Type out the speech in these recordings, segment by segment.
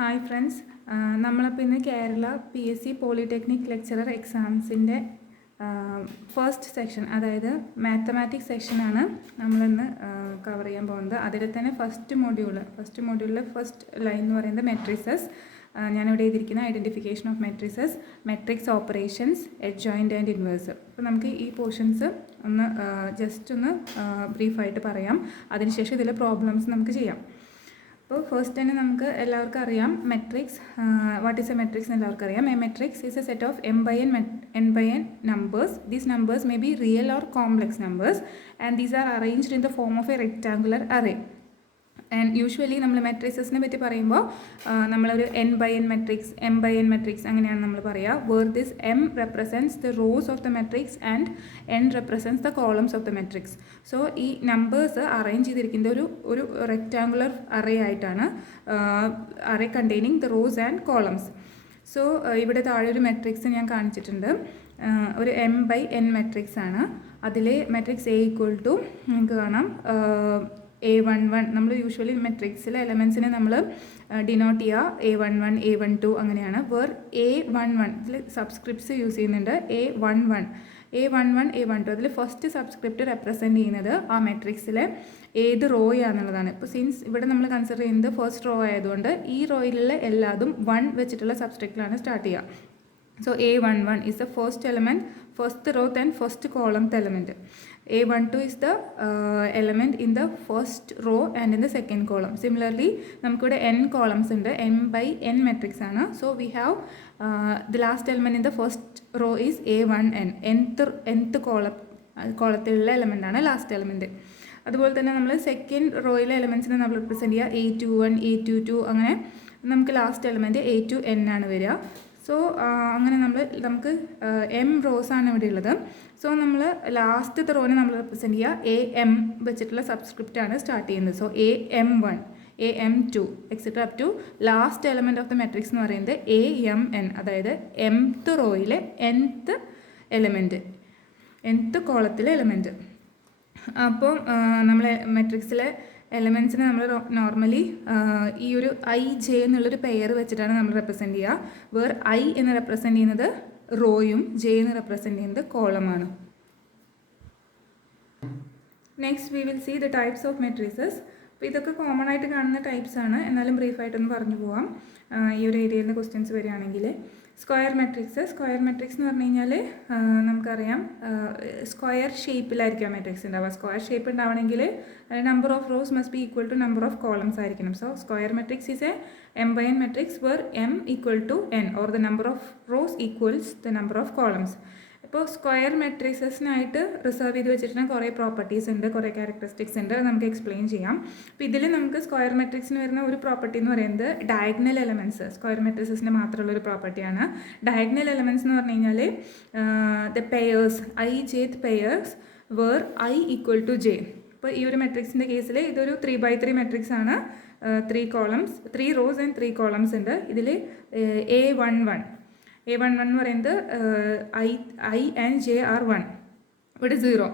Hi friends, നമ്മളപ്പോൾ ഇന്ന് Kerala PSC polytechnic lecturer എക്സാംസിൻ്റെ ഫസ്റ്റ് സെക്ഷൻ, അതായത് മാത്തമാറ്റിക്സ് സെക്ഷനാണ് നമ്മളിന്ന് കവർ ചെയ്യാൻ പോകുന്നത്. അതിൽ തന്നെ ഫസ്റ്റ് മൊഡ്യൂളിൽ ഫസ്റ്റ് ലൈൻ എന്ന് പറയുന്നത് മെട്രിസസ്. ഞാനിവിടെ എഴുതിയിരിക്കുന്ന identification of matrices, matrix operations, adjoint and inverse. അപ്പോൾ നമുക്ക് ഈ പോർഷൻസ് ഒന്ന് ജസ്റ്റ് ഒന്ന് ബ്രീഫായിട്ട് പറയാം. അതിനുശേഷം ഇതിലെ പ്രോബ്ലംസ് നമുക്ക് ചെയ്യാം. അപ്പോൾ ഫസ്റ്റ് തന്നെ നമുക്ക് എല്ലാവർക്കും അറിയാം matrix. What is A matrix എന്ന് എല്ലാവർക്കും അറിയാം. A matrix is A set of n by n numbers. These numbers may be real or complex numbers, and these are arranged in the form of a rectangular array. And usually നമ്മൾ മെട്രിക്സസിനെ പറ്റി പറയുമ്പോൾ നമ്മളൊരു n by n matrix, m by n matrix അങ്ങനെയാണ് നമ്മൾ പറയുക. Where this m represents the rows of the matrix and n represents the columns of the matrix. So ഈ numbers arrange ചെയ്തിരിക്കുന്ന ഒരു റെക്റ്റാങ്കുലർ അറേ ആയിട്ടാണ്, array containing the rose and columns. So ഇവിടെ താഴെ ഒരു മെട്രിക്സ് ഞാൻ കാണിച്ചിട്ടുണ്ട്. ഒരു m by n മെട്രിക്സ് ആണ്. അതിലെ മെട്രിക്സ് a ഈക്വൽ ടു നിങ്ങൾക്ക് കാണാം A11. നമ്മൾ യൂഷ്വലി മെട്രിക്സിലെ എലമെൻസിനെ നമ്മൾ ഡിനോട്ട് ചെയ്യുക A11, A12 അങ്ങനെയാണ്. വേർ A11 ഇതിൽ സബ്സ്ക്രിപ്റ്റ്സ് യൂസ് ചെയ്യുന്നുണ്ട്. A11, A12 അതിൽ ഫസ്റ്റ് സബ്സ്ക്രിപ്റ്റ് റെപ്രസെൻറ്റ് ചെയ്യുന്നത് ആ മെട്രിക്സിലെ ഏത് റോയാണെന്നുള്ളതാണ്. ഇപ്പോൾ സിൻസ് ഇവിടെ നമ്മൾ കൺസിഡർ ചെയ്യുന്നത് ഫസ്റ്റ് റോ ആയതുകൊണ്ട് ഈ റോയിലുള്ള എല്ലാതും 1 വെച്ചിട്ടുള്ള സബ്സ്ക്രിപ്റ്റിലാണ് സ്റ്റാർട്ട് ചെയ്യുക. So A11 is the first element, first row, then first column element. A12 is the element in the first row and in the second column. Similarly, നമുക്കിവിടെ n columns ഉണ്ട്. m by n matrix ആണ്. So we have the last element in the first row is A1n. nth കോളത്തിലുള്ള element ആണ് last element. അതുപോലെ തന്നെ നമ്മൾ second റോയിലെ എലമെൻസിനെ നമ്മൾ represent ചെയ്യുക A21, A22 അങ്ങനെ. നമുക്ക് ലാസ്റ്റ് എലമെൻറ്റ് A2n ആണ് വരിക. സോ അങ്ങനെ നമുക്ക് m റോസാണ് ഇവിടെ ഉള്ളത്. സോ നമ്മൾ ലാസ്റ്റത്തെ റോനെ നമ്മൾ റെപ്രസെൻറ്റ് ചെയ്യുക AM വെച്ചിട്ടുള്ള സബ്സ്ക്രിപ്റ്റാണ് സ്റ്റാർട്ട് ചെയ്യുന്നത്. So AM1, AM2 etcetera up to last element of the matrix എന്ന് പറയുന്നത് AMN, അതായത് mth റോയിലെ nth എലമെൻറ്റ്, nth കോളത്തിലെ എലമെൻറ്റ്. അപ്പോൾ നമ്മൾ മെട്രിക്സിലെ എലമെൻസിനെ നമ്മൾ നോർമലി ഈ ഒരു IJ എന്നുള്ളൊരു പെയർ വെച്ചിട്ടാണ് നമ്മൾ റെപ്രസെൻറ്റ് ചെയ്യുക. വേർ I എന്ന് റെപ്രസെൻറ്റ് ചെയ്യുന്നത് റോയും J എന്ന് റെപ്രസെൻറ്റ് ചെയ്യുന്നത് കോളമാണ്. Next we will see the types of matrices. അപ്പോൾ ഇതൊക്കെ കോമൺ ആയിട്ട് കാണുന്ന ടൈപ്സ് ആണ്, എന്നാലും ബ്രീഫായിട്ടൊന്ന് പറഞ്ഞു പോവാം. ഈ ഒരു ഏരിയയിൽ നിന്ന് ക്വസ്റ്റ്യൻസ് വരികയാണെങ്കിൽ സ്ക്വയർ മെട്രിക്സ് എന്ന് പറഞ്ഞു കഴിഞ്ഞാൽ നമുക്കറിയാം സ്ക്വയർ ഷേപ്പിലായിരിക്കും മെട്രിക്സ് ഉണ്ടാവുക. സ്ക്വയർ ഷേപ്പ് ഉണ്ടാവണമെങ്കിൽ number of rows must be equal to number of columns ആയിരിക്കണം. So square matrix is a m by n matrix where m equal to n or the number of rows equals the number of columns. ഇപ്പോൾ square മെട്രിക്സസിനായിട്ട് reserve ചെയ്ത് വെച്ചിട്ടുള്ള കുറേ properties ഉണ്ട്, കുറേ characteristics ഉണ്ട്, നമുക്ക് എക്സ്പ്ലെയിൻ ചെയ്യാം. അപ്പോൾ ഇതിൽ നമുക്ക് സ്ക്വയർ മെട്രിക്സിന് വരുന്ന ഒരു പ്രോപ്പർട്ടി എന്ന് പറയുന്നത് ഡയഗണൽ എലമെൻറ്റ്സ്. സ്ക്വയർ മെട്രിക്സിന് മാത്രമുള്ള ഒരു പ്രോപ്പർട്ടിയാണ് ഡയഗണൽ എലമെൻറ്റ്സ് എന്ന് പറഞ്ഞു കഴിഞ്ഞാൽ the pairs IJth pairs where I equal to J. ഇപ്പോൾ ഈ ഒരു മെട്രിക്സിൻ്റെ കേസിൽ ഇതൊരു 3x3 മെട്രിക്സ് ആണ്. 3 റോസ് ആൻഡ് 3 കോളംസ് ഉണ്ട്. ഇതിൽ A11 എന്ന് പറയുന്നത് I and J are 1, ഇവിടെ 0.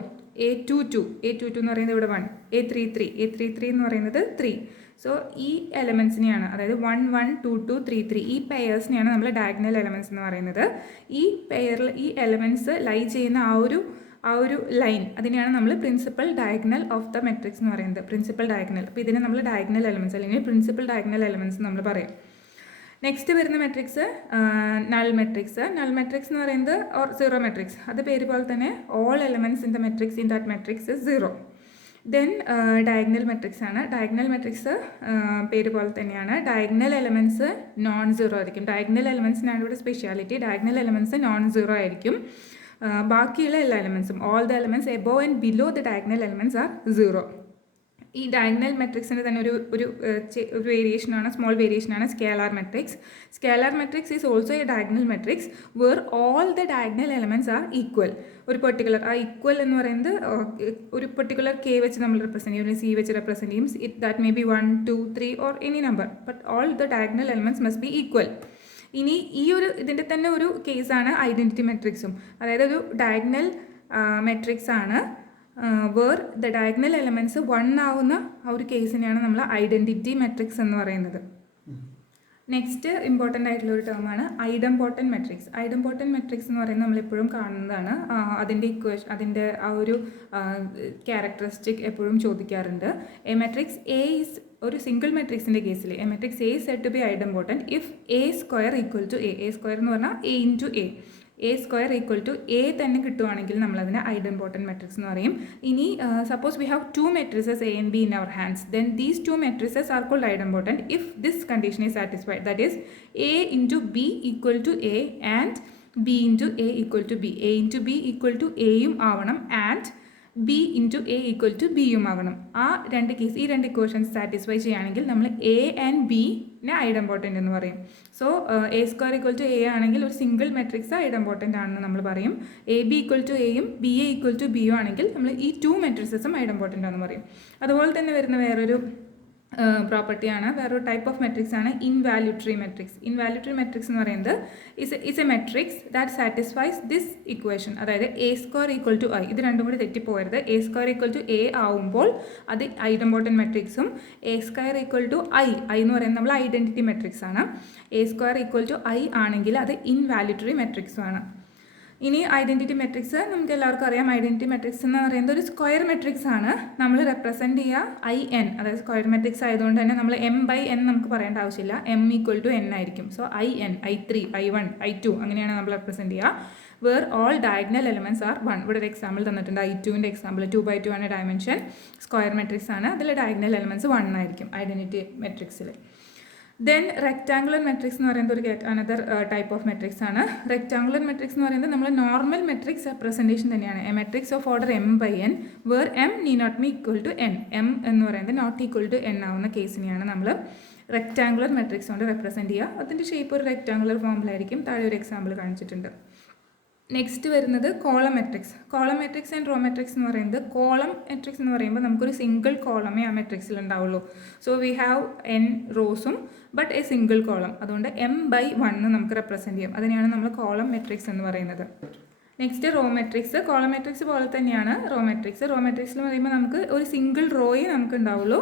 A22 എന്ന് പറയുന്നത് ഇവിടെ 1. A33 എന്ന് പറയുന്നത് 3. സോ ഈ എലമെൻസിനെയാണ്, അതായത് 1, 1, 2, 2, 3, 3 ഈ പെയേഴ്സിനെയാണ് നമ്മൾ ഡയഗണൽ എലമെൻറ്റ്സ് എന്ന് പറയുന്നത്. ഈ പെയറിൽ ഈ എലമെൻറ്റ്സ് ലൈ ചെയ്യുന്ന ആ ഒരു ലൈൻ, അതിനെയാണ് നമ്മൾ principal diagonal of the matrix എന്ന് പറയുന്നത്. Principal diagonal. അപ്പോൾ ഇതിനെ നമ്മൾ ഡയഗണൽ എലമെൻറ്റ്സ് അല്ലെങ്കിൽ പ്രിൻസിപ്പൽ ഡയഗണൽ എലമെൻറ്റ്സ് നമ്മൾ പറയും. നെക്സ്റ്റ് വരുന്ന മെട്രിക്സ് നൾ മെട്രിക്സ് എന്ന് പറയുന്നത് ഓർ സീറോ മെട്രിക്സ്. അത് പേര് പോലെ തന്നെ all elements in the matrix in that matrix is 0. Then diagonal matrix ആണ്. ഡയഗണൽ മെട്രിക്സ് പേര് പോലെ തന്നെയാണ്. ഡയഗണൽ എലമെൻറ്റ്സ് നോൺ സീറോ ആയിരിക്കും. ഡയഗണൽ എലമെൻറ്റ്സിനാണ് ഇവിടെ speciality. Diagonal elements non zero ആയിരിക്കും. ബാക്കിയുള്ള എല്ലാ എലമെൻറ്റ്സും all the elements above and below the diagonal elements are 0. ഈ ഡയഗണൽ മെട്രിക്സിൻ്റെ തന്നെ ഒരു വേരിയേഷനാണ്, സ്മോൾ വേരിയേഷനാണ് scalar matrix. Scalar matrix is also a diagonal matrix where all the diagonal elements R equal. ഒരു പെർട്ടിക്കുലർ ഈക്വൽ എന്ന് പറയുന്നത് ഒരു പെർട്ടിക്കുലർ K വെച്ച് നമ്മൾ റെപ്രസെൻറ്റ് ചെയ്യും, C വെച്ച് റെപ്രസെൻറ്റ് ചെയ്യും. That may be 1, 2, 3 or any number, but all the diagonal elements must be equal. ഇനി ഇതിൻ്റെ തന്നെ ഒരു കേസാണ് ഐഡൻറ്റിറ്റി മെട്രിക്സും. അതായത് ഒരു ഡയഗണൽ മെട്രിക്സ് ആണ് വേർ ദ ഡയഗണൽ എലമെൻറ്റ്സ് 1 ആവുന്ന ആ ഒരു കേസിനെയാണ് നമ്മൾ ഐഡൻറ്റിറ്റി മെട്രിക്സ് എന്ന് പറയുന്നത്. നെക്സ്റ്റ് ഇമ്പോർട്ടൻ്റ് ആയിട്ടുള്ള ഒരു ടേമാണ് ഐഡംപോർട്ടൻറ്റ് മെട്രിക്സ്. ഐഡംപോർട്ടൻറ്റ് മെട്രിക്സ് എന്ന് പറയുന്നത് നമ്മളെപ്പോഴും കാണുന്നതാണ്. അതിൻ്റെ ആ ഒരു ക്യാരക്ടറിസ്റ്റിക് എപ്പോഴും ചോദിക്കാറുണ്ട്. എ മെട്രിക്സ് എ ഈസ് ഒരു സിംഗിൾ മെട്രിക്സിൻ്റെ കേസിൽ a matrix A said to be idempotent if A square equal to A square എന്ന് പറഞ്ഞാൽ A into A square equal to A തന്നെ കിട്ടുവാണെങ്കിൽ നമ്മളതിനെ ഐഡംപോർട്ടൻറ്റ് മെട്രിക്സ് എന്ന് പറയും. ഇനി suppose we have 2 matrices A and B in our hands, then these 2 matrices are called idempotent if this condition is satisfied, that is A into B equal to A and B into A equal to B. A into B equal to A യും ആവണം and B into A equal to B യും ആവണം. ഈ രണ്ട് equations satisfy ചെയ്യുകയാണെങ്കിൽ നമ്മൾ A and B idempotent എന്ന് പറയും. So A square equal to A ആണെങ്കിൽ ഒരു സിംഗിൾ മെട്രിക്സ് ഐഡംപോർട്ടൻ്റ് ആണെന്ന് നമ്മൾ പറയും. എ ബി ഈക്വൽ ടു എയും ബി എ ഈക്വൽ ടു ബിയും ആണെങ്കിൽ നമ്മൾ ഈ 2 മെട്രിക്സസും ഐഡംപോർട്ടൻ്റ് ആണെന്ന് പറയും. അതുപോലെ തന്നെ വരുന്ന വേറൊരു പ്രോപ്പർട്ടിയാണ്, വേറൊരു ടൈപ്പ് ഓഫ് മെട്രിക്സ് ആണ് ഇൻവാല്യൂട്ടറി മെട്രിക്സ്. ഇൻവാല്യൂട്ടറി മെട്രിക്സ് എന്ന് പറയുന്നത് is a matrix that satisfies this equation, അതായത് A square equal to I. ഇത് രണ്ടും കൂടി തെറ്റിപ്പോകരുത്. A square equal to A ആവുമ്പോൾ അത് ഐഡംപോർട്ടൻറ്റ് മെട്രിക്സും A square equal to I എന്ന് പറയുന്നത് നമ്മൾ ഐഡൻറ്റിറ്റി മെട്രിക്സ് ആണ്. A square equal to I ആണെങ്കിൽ അത് ഇൻവാല്യൂട്ടറി മെട്രിക്സും ആണ്. ഇനി ഐഡൻറ്റിറ്റി മെട്രിക്സ് നമുക്ക് എല്ലാവർക്കും അറിയാം. ഐഡൻറ്റിറ്റി മെട്രിക്സ് എന്ന് പറയുന്നത് ഒരു സ്ക്വയർ മെട്രിക്സ് ആണ്. നമ്മൾ റെപ്രസെൻറ്റ് ചെയ്യുക IN, അതായത് സ്ക്വയർ മെട്രിക്സ് ആയതുകൊണ്ട് തന്നെ നമ്മൾ M/N നമുക്ക് പറയേണ്ട ആവശ്യമില്ല. M ഈക്വൽ ടു N ആയിരിക്കും. So IN, I3, I1, I2 അങ്ങനെയാണ് നമ്മൾ റെപ്രസെൻറ്റ് ചെയ്യുക. Where all diagonal elements are 1. ഇവിടെ ഒരു എക്സാമ്പിൾ തന്നിട്ടുണ്ട്. I2ൻ്റെ എക്സാമ്പിൾ 2/2 ആണ് ഡയമെൻഷൻ. സ്ക്വയർ മെട്രിക്സ് ആണ്. അതിൽ ഡയഗണൽ എലമെൻറ്റ്സ് 1 ആയിരിക്കും ഐഡൻറ്റിറ്റി മെട്രിക്സിൽ. ദെൻ റെക്റ്റാങ്കുലർ മെട്രിക്സ് എന്ന് പറയുന്നത് ഒരു അനദർ ടൈപ്പ് ഓഫ് മെട്രിക്സ് ആണ്. റെക്റ്റാങ്കുലർ മെട്രിക്സ് എന്ന് പറയുന്നത് നമ്മൾ നോർമൽ മെട്രിക്സ് റെപ്രസെൻറ്റേഷൻ തന്നെയാണ്. A matrix of order M/N where M need not be equal to N. M എന്ന് പറയുന്നത് നോട്ട് ഈക്വൽ ടു N ആവുന്ന കേസിനെയാണ് നമ്മൾ റെക്റ്റാങ്കുലർ മെട്രിക്സ് കൊണ്ട് റെപ്രസെൻറ്റ് ചെയ്യുക. അതിൻ്റെ ഷേപ്പ് ഒരു റെക്റ്റാങ്കുലർ ഫോമിലായിരിക്കും. താഴെ ഒരു എക്സാമ്പിൾ കാണിച്ചിട്ടുണ്ട്. നെക്സ്റ്റ് വരുന്നത് column matrix. Column matrix and raw matrix എന്ന് പറയുന്നത്, കോളം മെട്രിക്സ് എന്ന് പറയുമ്പോൾ നമുക്കൊരു സിംഗിൾ കോളമേ ആ മെട്രിക്സിൽ ഉണ്ടാവുള്ളൂ. സോ വി ഹാവ് n റോസും ബട്ട് എ സിംഗിൾ കോളം. അതുകൊണ്ട് M/1 നമുക്ക് റെപ്രസെൻറ്റ് ചെയ്യും. അതിനെയാണ് നമ്മൾ കോളം മെട്രിക്സ് എന്ന് പറയുന്നത്. Next raw matrix. Column matrix പോലെ തന്നെയാണ് റോ മെട്രിക്സ്. റോ മെട്രിക്സ് എന്ന് പറയുമ്പോൾ നമുക്ക് ഒരു സിംഗിൾ റോയെ നമുക്ക് ഉണ്ടാവുള്ളൂ,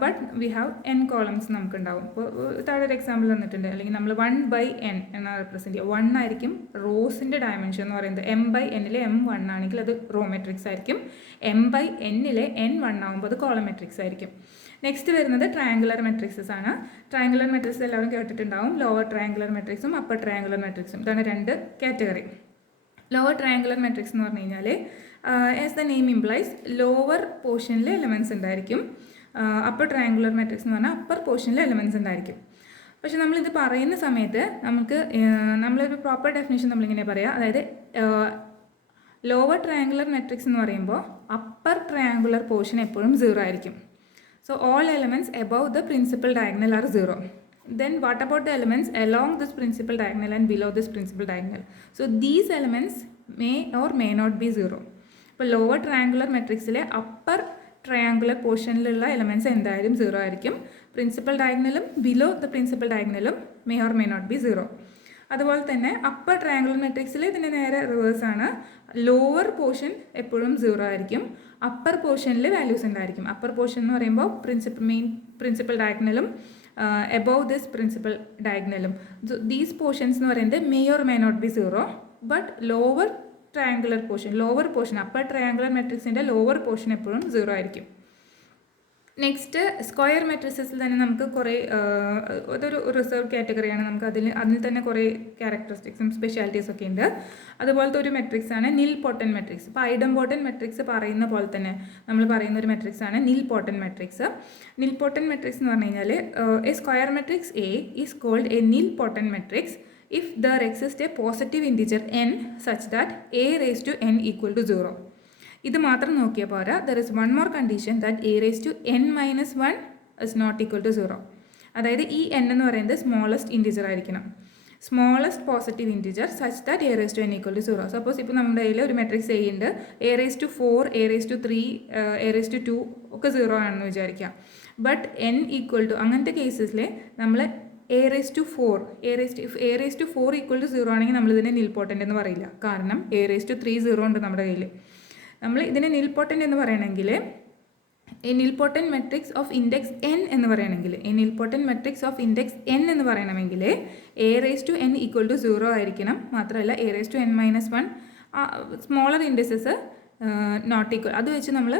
but we have n columns നമുക്കുണ്ടാവും. ഇപ്പോൾ താഴെ ഒരു എക്സാമ്പിൾ തന്നിട്ടുണ്ട്. അല്ലെങ്കിൽ നമ്മൾ 1/n എന്നാണ് റെപ്രസെൻറ്റ് ചെയ്യുക. 1 ആയിരിക്കും റോസിൻ്റെ ഡയമെൻഷൻ എന്ന് പറയുന്നത്. M/n-ലെ M 1 ആണെങ്കിൽ അത് റോ മെട്രിക്സ് ആയിരിക്കും. M/n-ലെ n 1 ആകുമ്പോൾ അത് കോളം മെട്രിക്സ് ആയിരിക്കും. നെക്സ്റ്റ് വരുന്നത് ട്രയാങ്കുലർ മെട്രിക്സസ് ആണ്. ട്രയാങ്കുലർ മെട്രിക്സ് എല്ലാവരും കേട്ടിട്ടുണ്ടാവും. ലോവർ ട്രയാങ്കുലർ മെട്രിക്സും അപ്പർ ട്രയാങ്കുലർ മെട്രിക്സും. ഇതാണ് 2 കാറ്റഗറി. ലോവർ ട്രയാങ്കുലർ മെട്രിക്സ് എന്ന് പറഞ്ഞു കഴിഞ്ഞാൽ as the name implies lower പോർഷനിൽ എലമെൻറ്റ്സ് ഉണ്ടായിരിക്കും. അപ്പർ ട്രയാങ്കുലർ മെട്രിക്സ് എന്ന് പറഞ്ഞാൽ അപ്പർ പോർഷനിൽ എലമെൻറ്റ്സ് ഉണ്ടായിരിക്കും. പക്ഷെ നമ്മളിത് പറയുന്ന സമയത്ത് നമ്മളൊരു പ്രോപ്പർ ഡെഫിനേഷൻ നമ്മളിങ്ങനെ പറയാം. അതായത് ലോവർ ട്രയാങ്കുലർ മെട്രിക്സ് എന്ന് പറയുമ്പോൾ അപ്പർ ട്രയാങ്കുലർ പോർഷൻ എപ്പോഴും 0 ആയിരിക്കും. So all elements above the principal diagonal are 0. Then what about the elements along this principal diagonal and below this principal diagonal? So these elements may or may not be 0. ഇപ്പോൾ lower triangular മെട്രിക്സിലെ upper triangular പോർഷനിലുള്ള elements എന്തായാലും 0 ആയിരിക്കും. Principal ഡയഗണലും below the principal ഡയഗണലും may or may not be 0. അതുപോലെ തന്നെ upper triangular മെട്രിക്സിൽ ഇതിൻ്റെ നേരെ റിവേഴ്സാണ്. ലോവർ പോർഷൻ എപ്പോഴും 0 ആയിരിക്കും. അപ്പർ പോർഷനിൽ വാല്യൂസ് ഉണ്ടായിരിക്കും. അപ്പർ പോർഷൻ എന്ന് പറയുമ്പോൾ മെയിൻ പ്രിൻസിപ്പൽ ഡയഗണലും above this principal diagonal. So these portions എന്ന് പറയുന്നത് may or may not be 0, but lower triangular portion upper triangular matrixന്റെ lower portion എപ്പോഴും 0 ആയിരിക്കും. നെക്സ്റ്റ് സ്ക്വയർ മെട്രിക്സിൽ തന്നെ നമുക്ക് കുറേ അതൊരു റിസർവ് കാറ്റഗറിയാണ്. നമുക്ക് അതിൽ തന്നെ കുറേ ക്യാരക്ടറിസ്റ്റിക്സും സ്പെഷ്യാലിറ്റീസ് ഒക്കെ ഉണ്ട്. അതുപോലത്തെ ഒരു മെട്രിക്സ് ആണ് നിൽ പോട്ടൻറ്റ് മെട്രിക്സ്. ഇപ്പോൾ ഐഡംപോർട്ടൻറ്റ് മെട്രിക്സ് പറയുന്ന പോലെ തന്നെ നമ്മൾ പറയുന്ന ഒരു മെട്രിക്സ് ആണ് നിൽ പോട്ടൻറ്റ് മെട്രിക്സ്. നിൽ പോട്ടൻറ്റ് മെട്രിക്സ് എന്ന് പറഞ്ഞു കഴിഞ്ഞാൽ a square matrix A is called a nilpotent matrix if there exists a positive integer n such that a raised to n equal to 0. ഇത് മാത്രം നോക്കിയാൽ പോരാ. There is one more condition that A raise to n-1 is not equal to 0. അതായത് ഈ n എന്ന് പറയുന്നത് smallest integer ആയിരിക്കണം. Smallest positive integer such that A raise to n equal to 0. Suppose ഇപ്പോൾ നമ്മുടെ കയ്യിൽ ഒരു മെട്രിക്സ് എ ഉണ്ട്. A raise to 4, A raise to 3, A raise to 2 ഒക്കെ 0 ആണെന്ന് വിചാരിക്കാം. ബട്ട് n ഈക്വൽ ടു അങ്ങനത്തെ കേസസിൽ നമ്മൾ A raise to 4 equal to 0 ആണെങ്കിൽ നമ്മളിതിനെ നിൽ പോട്ടൻ്റ് എന്ന് പറയില്ല. കാരണം എ റേസ് ടു 3 0 ഉണ്ട് നമ്മുടെ കയ്യിൽ. നമ്മൾ ഇതിനെ നിൽ പോട്ടൻ്റ് എന്ന് പറയണമെങ്കിൽ a nilpotent matrix of index n എന്ന് പറയണമെങ്കിൽ എന്ന് പറയണമെങ്കിൽ A raise to N equal to 0 ആയിരിക്കണം. മാത്രമല്ല A raise to n minus 1 smaller indices not equal. അത് വെച്ച് നമ്മൾ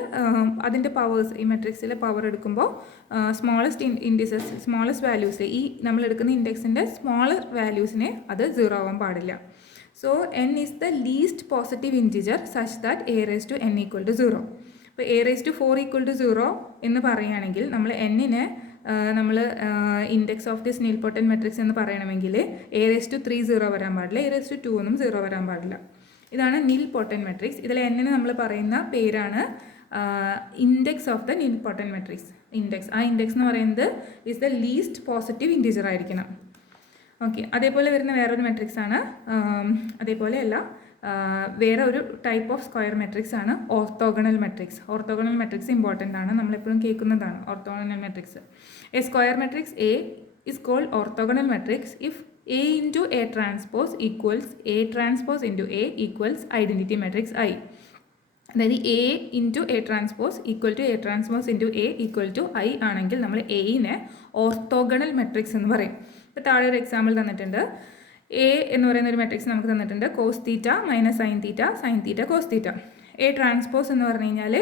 അതിൻ്റെ പവേഴ്സ്, ഈ മെട്രിക്സിലെ പവർ എടുക്കുമ്പോൾ സ്മോളസ്റ്റ് വാല്യൂസ്, ഈ നമ്മൾ എടുക്കുന്ന ഇൻഡെക്സിൻ്റെ സ്മോളർ വാല്യൂസിനെ അത് 0 ആവാൻ പാടില്ല. So N is the least positive integer such that A raise to N equal to 0. ഇപ്പോൾ A raise to 4 equal to 0 എന്ന് പറയുകയാണെങ്കിൽ നമ്മൾ എന്നിനെ നമ്മൾ index of this nilpotent matrix എന്ന് പറയണമെങ്കിൽ എ റേസ് ടു 3 0 വരാൻ പാടില്ല, എ റേസ് ടു 2 ഒന്നും 0 വരാൻ പാടില്ല. ഇതാണ് നീൽപോട്ടൻറ്റ് മെട്രിക്സ്. ഇതിൽ എന്നിന് നമ്മൾ പറയുന്ന പേരാണ് ഇൻഡെക്സ് ഓഫ് ദ നീൽപോട്ടൻറ്റ് മെട്രിക്സ്. ആ ഇൻഡെക്സ് എന്ന് പറയുന്നത് is the least positive integer ആയിരിക്കണം. ഓക്കെ, അതേപോലെ വരുന്ന വേറൊരു മെട്രിക്സ് ആണ്, അതേപോലെയല്ല, വേറെ ഒരു ടൈപ്പ് ഓഫ് സ്ക്വയർ മെട്രിക്സ് ആണ് orthogonal matrix. Orthogonal matrix important ആണ്, നമ്മളെപ്പോഴും കേൾക്കുന്നതാണ് orthogonal matrix. A square matrix A is called orthogonal matrix if A into A transpose equals A transpose into A equals identity matrix I. അതായത് A into A transpose equal to A transpose into A equal to I ആണെങ്കിൽ നമ്മൾ എയിനെ orthogonal matrix എന്ന് പറയും. ഇപ്പോൾ താഴെ ഒരു example തന്നിട്ടുണ്ട്. A എന്ന് പറയുന്ന ഒരു മെട്രിക്സ് നമുക്ക് തന്നിട്ടുണ്ട്, cos theta minus sine theta cos theta. A transpose എന്ന് പറഞ്ഞു കഴിഞ്ഞാൽ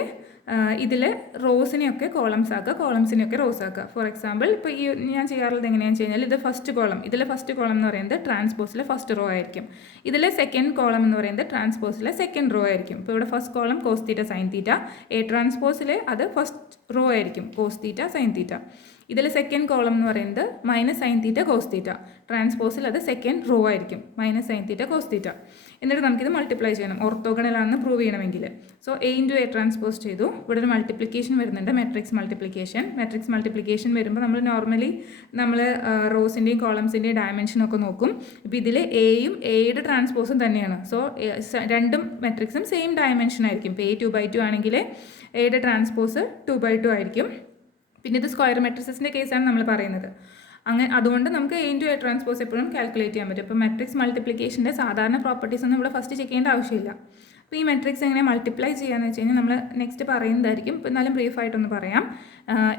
ഇതിൽ റോസിനെയൊക്കെ കോളംസ് ആക്കുക, കോളംസിനെയൊക്കെ റോസ് ആക്കുക. ഫോർ എക്സാമ്പിൾ ഇപ്പോൾ ഈ ഞാൻ ചെയ്യാറുള്ളത് എങ്ങനെയാണെന്ന് വെച്ച് കഴിഞ്ഞാൽ, ഇത് ഫസ്റ്റ് കോളം, ഇതിലെ ഫസ്റ്റ് കോളം എന്ന് പറയുന്നത് ട്രാൻസ്പോസിലെ ഫസ്റ്റ് റോ ആയിരിക്കും. ഇതിലെ സെക്കൻഡ് കോളം എന്ന് പറയുന്നത് ട്രാൻസ്പോസിലെ സെക്കൻഡ് റോ ആയിരിക്കും. ഇപ്പോൾ ഇവിടെ first column cos theta sine theta, A ട്രാൻസ്പോസിലെ അത് ഫസ്റ്റ് റോ ആയിരിക്കും, കോസ് തീറ്റ സൈൻ തീറ്റ. ഇതിൽ സെക്കൻഡ് കോളം എന്ന് പറയുന്നത് minus sine theta cos theta, ട്രാൻസ്പോസിൽ അത് സെക്കൻഡ് റോ ആയിരിക്കും, minus sine theta cos theta. എന്നിട്ട് നമുക്കിത് മൾട്ടിപ്ലൈ ചെയ്യണം, ഓർത്തോഗണലാണെന്ന് പ്രൂവ് ചെയ്യണമെങ്കിൽ. So A into A transpose ചെയ്തു, ഇവിടെ ഒരു മൾട്ടിപ്ലിക്കേഷൻ വരുന്നുണ്ട്, മെട്രിക്സ് മൾട്ടിപ്ലിക്കേഷൻ വരുമ്പോൾ നമ്മൾ നോർമലി റോസിൻ്റെയും കോളംസിൻ്റെയും ഡയമെൻഷനൊക്കെ നോക്കും. ഇപ്പോൾ ഇതിൽ എയും എയുടെ ട്രാൻസ്പോസും തന്നെയാണ്. സോ രണ്ടും മെട്രിക്സും സെയിം ഡയമെൻഷൻ ആയിരിക്കും. ഇപ്പോൾ എ 2/2 ആണെങ്കിൽ എയുടെ ട്രാൻസ്പോസ് 2/2 ആയിരിക്കും. പിന്നെ ഇത് സ്ക്വയർ മെട്രിക്സിൻ്റെ കേസാണ് നമ്മൾ പറയുന്നത്. അതുകൊണ്ട് നമുക്ക് എ ഇൻറ്റു എ ട്രാൻസ്പോസ് എപ്പോഴും കാൽക്കുലേറ്റ് ചെയ്യാൻ പറ്റും. ഇപ്പോൾ മെട്രിക്സ് മൾട്ടിപ്ലിക്കേഷൻ്റെ സാധാരണ പ്രോപ്പർട്ടീസ് ഒന്നും ഇവിടെ ഫസ്റ്റ് ചെക്ക് ചെയ്യേണ്ട ആവശ്യമില്ല. അപ്പോൾ ഈ മെട്രിക്സ് എങ്ങനെ മൾട്ടിപ്ലൈ ചെയ്യാന്ന് വെച്ച് കഴിഞ്ഞാൽ നമ്മൾ നെക്സ്റ്റ് പറയുന്നതായിരിക്കും. ഇപ്പോൾ എന്നാലും ബ്രീഫായിട്ടൊന്ന് പറയാം.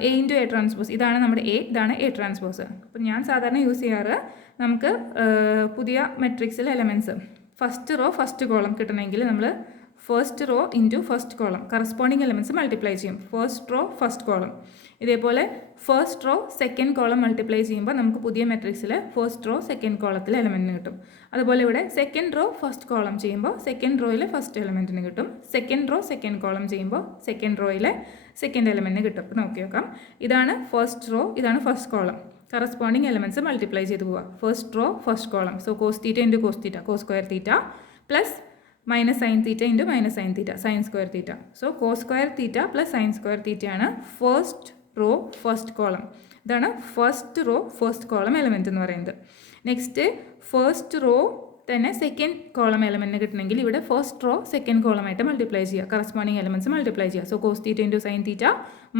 എ ഇൻറ്റു എ ട്രാൻസ്പോസ്, ഇതാണ് നമ്മുടെ എ, ഇതാണ് എ ട്രാൻസ്പോസ്. അപ്പോൾ ഞാൻ സാധാരണ യൂസ് ചെയ്യാറ്, നമുക്ക് പുതിയ മെട്രിക്സിലെ elements first row first column കിട്ടണമെങ്കിൽ നമ്മൾ first row into first column corresponding elements multiply ചെയ്യും. First row first column. ഇതേപോലെ first row second column multiply ചെയ്യുമ്പോൾ നമുക്ക് പുതിയ മെട്രിക്സിൽ ഫസ്റ്റ് റോ സെക്കൻഡ് കോളത്തിലെ എലമെൻറ്റിന് കിട്ടും. അതുപോലെ ഇവിടെ സെക്കൻഡ് റോ ഫസ്റ്റ് കോളം ചെയ്യുമ്പോൾ സെക്കൻഡ് റോയിലെ ഫസ്റ്റ് എലമെൻറ്റിന് കിട്ടും. സെക്കൻഡ് റോ സെക്കൻഡ് കോളം ചെയ്യുമ്പോൾ സെക്കൻഡ് റോയിലെ സെക്കൻഡ് എലമെൻറ്റിന് കിട്ടും. അപ്പോൾ നോക്കി നോക്കാം, ഇതാണ് ഫസ്റ്റ് റോ, ഇതാണ് first column. Corresponding elements multiply ചെയ്ത് പോവുക. First row first column, so cos theta into cos theta cos square theta plus minus sine theta into minus sine theta sine square theta. So cos square theta plus sine square തീറ്റയാണ് first row first column. ഇതാണ് first row first column element എന്ന് പറയുന്നത്. Next first row തന്നെ second column എലമെൻറ്റിന് കിട്ടണമെങ്കിൽ ഇവിടെ first row second കോളമായിട്ട് multiply ചെയ്യുക, കറസ്പോണ്ടിങ് എലമെൻറ്റ്സ് മൾട്ടിപ്ലൈ ചെയ്യുക. So cos theta into sine theta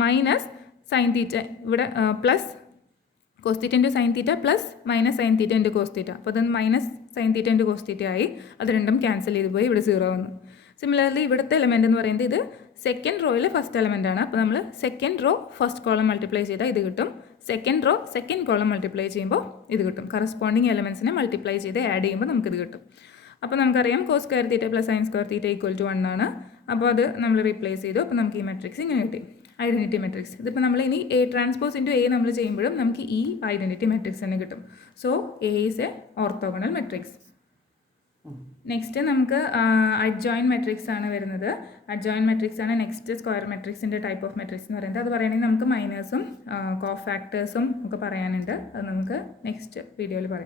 minus sine theta, ഇവിടെ plus cos theta into sine theta plus minus sine theta into cos theta. അപ്പോൾ അത് minus sine theta into cos theta ആയി, അത് രണ്ടും cancel ചെയ്ത് പോയി, ഇവിടെ 0 വന്നു. സിമിലർലി ഇവിടുത്തെ എലമെൻറ്റ് എന്ന് പറയുന്നത് ഇത് സെക്കൻഡ് റോയിലെ ഫസ്റ്റ് എലമെൻ്റ് ആണ്. അപ്പോൾ നമ്മൾ second row first column multiply ചെയ്താൽ ഇത് കിട്ടും, second row second column multiply ചെയ്യുമ്പോൾ ഇത് കിട്ടും. കറസ്പോണ്ടിങ് എലമെൻറ്റ്സിനെ മൾട്ടിപ്ലൈ ചെയ്ത് ആഡ് ചെയ്യുമ്പോൾ നമുക്കിത് കിട്ടും. അപ്പോൾ നമുക്കറിയാം cos square theta plus sine square theta equal to 1 ആണ്. അപ്പോൾ അത് നമ്മൾ റീപ്ലേസ് ചെയ്തു. അപ്പോൾ നമുക്ക് ഈ മെട്രിക്സ് ഇങ്ങനെ കിട്ടി, ഐഡൻറ്റിറ്റി മെട്രിക്സ്. ഇതിപ്പോൾ നമ്മൾ ഇനി എ ട്രാൻസ്പോസ് ഇൻറ്റു എ നമ്മൾ ചെയ്യുമ്പോഴും നമുക്ക് ഈ ഐഡൻറ്റിറ്റി മെട്രിക്സ് തന്നെ കിട്ടും. So A is a orthogonal matrix. Next നമുക്ക് അഡ്ജോയിൻ മെട്രിക്സ് ആണ് വരുന്നത്. അഡ്ജോയിൻ മെട്രിക്സ് ആണ് നെക്സ്റ്റ് സ്ക്വയർ മെട്രിക്സിൻ്റെ ടൈപ്പ് ഓഫ് മെട്രിക്സ് എന്ന് പറയുന്നത്. അത് പറയുകയാണെങ്കിൽ നമുക്ക് മൈനേഴ്സും കോഫാക്ടേഴ്സും ഒക്കെ പറയാനുണ്ട്. അത് നമുക്ക് നെക്സ്റ്റ് വീഡിയോയിൽ പറയാം.